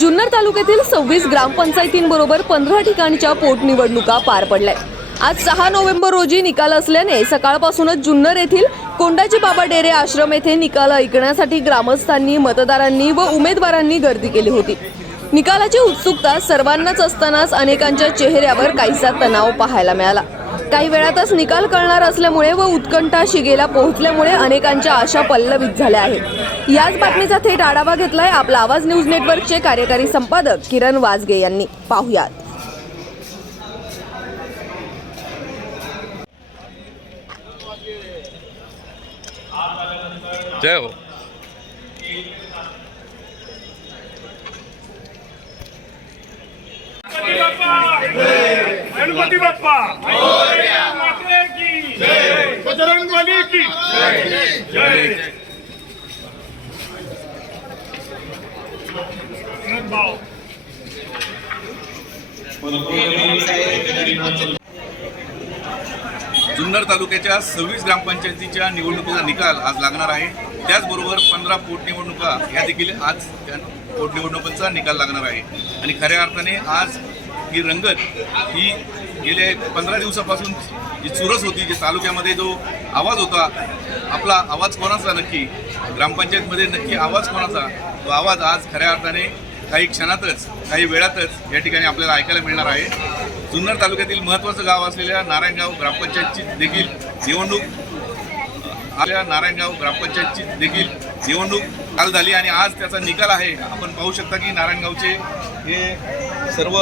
जुन्नर तालुक्यातील 26 ग्रामपंचायतींबरोबर 15 ठिकाणच्या पोटनिवडणुका पार पडल्या। आज 6 नोव्हेंबर रोजी निकाल असल्याने सकाळपासूनच जुन्नर येथील कोंडाजी बाबा डेरे आश्रम येथे निकाल ऐकण्यासाठी ग्रामस्थांनी, मतदारांनी व उमेदवारांनी गर्दी केली होती। निकालाची उत्सुकता सर्वांनाच असतानाच अनेकांच्या चेहऱ्यावर काहीसा तणाव पाहायला मिळाला। काही वेळातच निकाल कळणार असल्यामुळे व उत्कंठा शिगेला पोहोचल्यामुळे अनेकांच्या आशा पल्लवित झाल्या आहेत। याच बातमीचा थेट आढावा घेतलाय आपला आवाज न्यूज नेटवर्कचे कार्यकारी संपादक किरण वाजगे यांनी। पाहुयात। जय हो। गणपती बाप्पा माते की जय, बजरंगबली की जय। जुन्नर तालुक्याच्या 26 ग्रामपंचायतीच्या निवडणुकीचा निकाल आज लागणार आहे। त्याचबरोबर 15 पोटनिवडणुका या देखील आज पोटनिवडणुकांचा निकाल लागणार आहे। आणि खऱ्या अर्थाने आज ही रंगत ही गेले 15 दिवसापासून जी चुरस होती, जी तालुक्यामध्ये जो आवाज होता, आपला आवाज कोणाचा, नक्की ग्रामपंचायतमध्ये नक्की आवाज कोणाचा, तो आवाज आज खऱ्या अर्थाने काही क्षणातच, काही वेळातच या ठिकाणी आपल्याला ऐकायला मिळणार आहे। जुन्नर तालुक्यातील महत्त्वाचं गाव असलेल्या नारायणगाव ग्रामपंचायतची देखील निवडणूक काल झाली आणि आज त्याचा निकाल आहे। आपण पाहू शकता की नारायणगावचे हे सर्व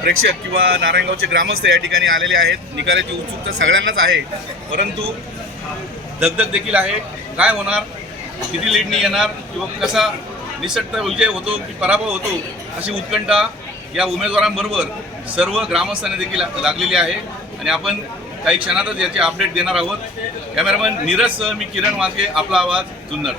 प्रेक्षक किंवा नारायणगावचे ग्रामस्थ या ठिकाणी आलेले आहेत। निकालाची उत्सुकता सगळ्यांनाच आहे, परंतु दगदग देखील आहे। काय होणार, किती लीडनी येणार किंवा कसा निसटता विजय होतो की पराभव होतो, अशी उत्कंठा या उमेदवारांबरोबर सर्व ग्रामस्थांनी देखील लागलेली आहे। आणि आपण काही क्षणातच याची अपडेट देणार आहोत। कॅमेरामन नीरजसह मी किरण वाजगे, आपला आवाज जुन्नर।